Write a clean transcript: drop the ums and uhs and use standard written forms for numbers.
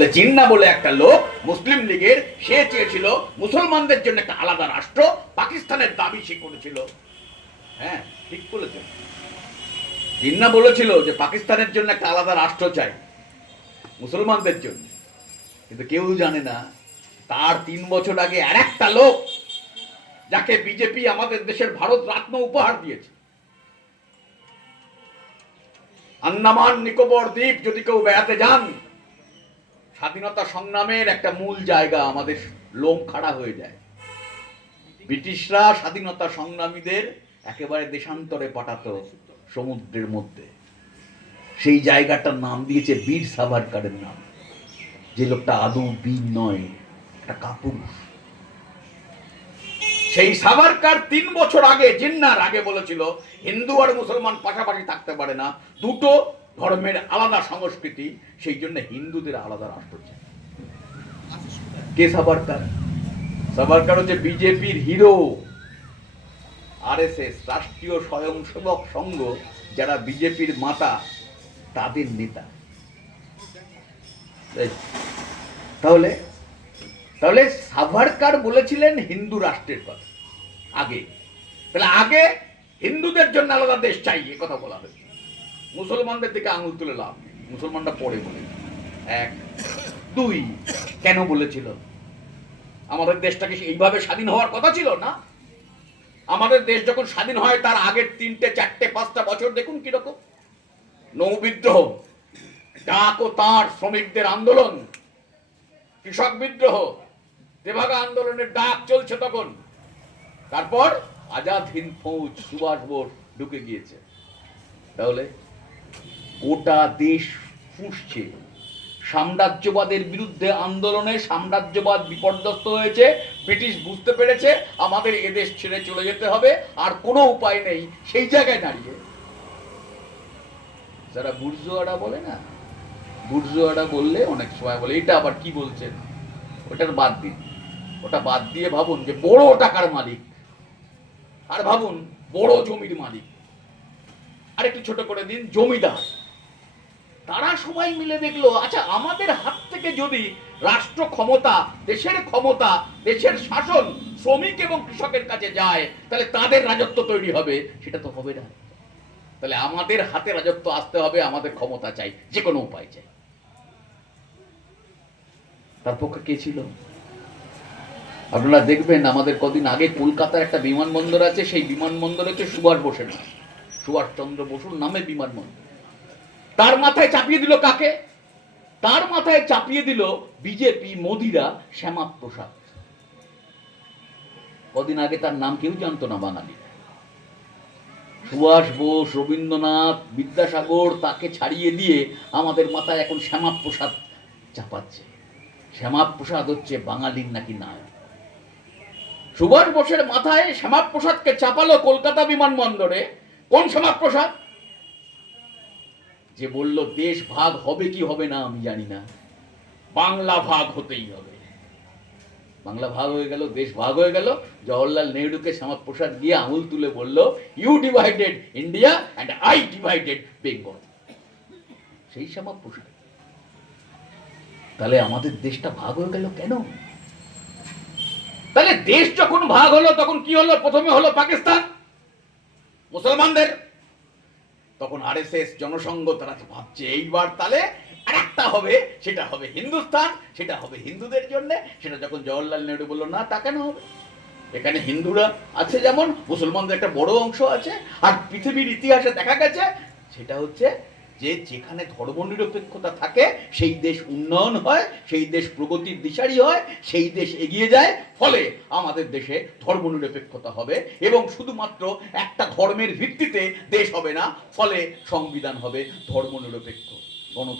বলে জিন্না বলে একটা লোক মুসলিম লীগের, সে চেয়েছিল মুসলমানদের জন্য একটা আলাদা রাষ্ট্র, পাকিস্তানের দাবি সে করেছিল। হ্যাঁ, ঠিক বলেছেন। জিন্না বলেছিল যে পাকিস্তানের জন্য একটা আলাদা রাষ্ট্র চাই মুসলমানদের জন্য, কিন্তু কেউ জানে না তার 3 বছর আগে আর একটা লোক, যাকে বিজেপি আমাদের দেশের ভারত রত্ন উপহার দিয়েছে, আন্দামান নিকোবর দ্বীপ যদি কেউ বেড়াতে যান, স্বাধীনতা সংগ্রামের একটা মূল জায়গা, আমাদের লোম খাড়া হয়ে যায়। ব্রিটিশরা স্বাধীনতা সংগ্রামীদের একেবারে দেশান্তরে পাঠাতো সমুদ্রের মধ্যে, সেই জায়গাটার নাম দিয়েছে বীর সাভারকারের নাম, যে লোকটা আদৌ বীর নয়, একটা কাপুরুষ। সেই সাভারকার 3 বছর আগে, জিন্নার আগে বলেছিল হিন্দু আর মুসলমান পাশাপাশি থাকতে পারে না, দুটো ধর্মের আলাদা সংস্কৃতি, সেই জন্য হিন্দুদের আলাদা রাষ্ট্র চাই। কে সাভারকার? সাভারকার হচ্ছে বিজেপির হিরো, আরএসএস রাষ্ট্রীয় স্বয়ংসেবক সংঘ, যারা বিজেপির মাতা, তাদের নেতা। তাহলে তাহলে সাভারকার বলেছিলেন হিন্দু রাষ্ট্রের কথা আগে, তাহলে আগে হিন্দুদের জন্য আলাদা দেশ চাই এ কথা বলা হয়েছে। মুসলমানদের দিকে আঙুল তুলে লাভ নেই, মুসলমানরা পরে বলে। 1 2 কেন বলেছিল? আমাদের দেশটাকে এইভাবে স্বাধীন হওয়ার কথা ছিল না? আমাদের দেশ যখন স্বাধীন হয় তার আগের 3টে 4টে 5টা বছর দেখুন কিরকম। নৌ বিদ্রোহ, ডাক ও তাঁর শ্রমিকদের আন্দোলন, কৃষক বিদ্রোহ, তেভাগা আন্দোলনের ডাক চলছে তখন। তারপর আজাদ হিন্দ ফৌজ, সুভাষ বোস ঢুকে গিয়েছে। তাহলে গোটা দেশ ফুঁসছে, সাম্রাজ্যবাদের বিরুদ্ধে আন্দোলনে সাম্রাজ্যবাদ বিপর্যস্ত হয়েছে। ব্রিটিশ বুঝতে পেরেছে আমাদের এদেশ ছেড়ে চলে যেতে হবে, আর কোনো উপায় নেই। সেই জায়গায় দাঁড়িয়ে যারা বুর্জোয়ারা বলে না, বুর্জোয়ারা বললে অনেক সময় বলে এটা আবার কি বলছেন, ওটার বাদ দিন, ওটা বাদ দিয়ে ভাবুন যে বড় টাকার মালিক, আর ভাবুন বড় জমির মালিক, আর একটু ছোট করে দিন জমিদার। তারা সবাই মিলে দেখলো, আচ্ছা আমাদের হাত থেকে যদি রাষ্ট্র ক্ষমতা, দেশের ক্ষমতা, দেশের শাসন শ্রমিক এবং কৃষকের কাছে যায়, তাহলে তাদের রাজত্ব তৈরি হবে। সেটা তো হবে না। তাহলে আমাদের হাতে রাজত্ব আসতে হবে, আমাদের ক্ষমতা চাই, যে কোনো উপায় চাই। তার পক্ষে কে ছিল? আপনারা দেখবেন আমাদের কদিন আগে কলকাতার একটা বিমানবন্দর আছে, সেই বিমানবন্দর হচ্ছে সুভাষ বোসের নাম, সুভাষচন্দ্র বসুর নামে বিমানবন্দর। তার মাথায় চাপিয়ে দিল কাকে? তার মাথায় চাপিয়ে দিল বিজেপি মোদিরা শ্যামাপ্রসাদ। কদিন আগে তার নাম কেউ জানতো না বাঙালি। সুভাষ বোস, রবীন্দ্রনাথ, বিদ্যাসাগর, তাকে ছাড়িয়ে দিয়ে আমাদের মাথায় এখন শ্যামাপ্রসাদ চাপাচ্ছে। শ্যামাপ্রসাদ হচ্ছে বাঙালির নাকি নায়ক। সুভাষ বোসের মাথায় শ্যামাপ্রসাদকে চাপালো কলকাতা বিমানবন্দরে। কোন শ্যামাপ্রসাদ? যে বলল দেশ ভাগ হবে কি হবে না আমি জানি না, বাংলা ভাগ হতেই হবে। বাংলা ভাগ হয়ে গেল, দেশ ভাগ হয়ে গেল। জওহরলাল নেহরুকে শ্যামাপ্রসাদ গিয়ে আঙুল তুলে বলল, you divided India and I divided Bengal. সেই শ্যামাপ্রসাদ। তাহলে আমাদের দেশটা ভাগ হয়ে গেল কেন? তাহলে দেশ যখন ভাগ হলো তখন কি হলো? প্রথমে হলো পাকিস্তান মুসলমানদের, তখন আরএসএস জনসংঘ তারা ভাবছে এইবার তাহলে আরেকটা হবে, সেটা হবে হিন্দুস্তান, সেটা হবে হিন্দুদের জন্য। সেটা যখন জওহরলাল নেহরু বলল না তা কেন হবে, এখানে হিন্দুরা আছে যেমন, মুসলমানদের একটা বড় অংশ আছে। আর পৃথিবীর ইতিহাসে দেখা গেছে সেটা হচ্ছে যে যেখানে ধর্মনিরপেক্ষতা থাকে সেই দেশ উন্নয়ন হয়, সেই দেশ প্রগতির দিশারি হয়, সেই দেশ এগিয়ে যায়। ফলে আমাদের দেশে ধর্মনিরপেক্ষতা হবে এবং শুধুমাত্র একটা ধর্মের ভিত্তিতে দেশ হবে না, ফলে সংবিধান হবে ধর্মনিরপেক্ষ, গণতান্ত্রিক।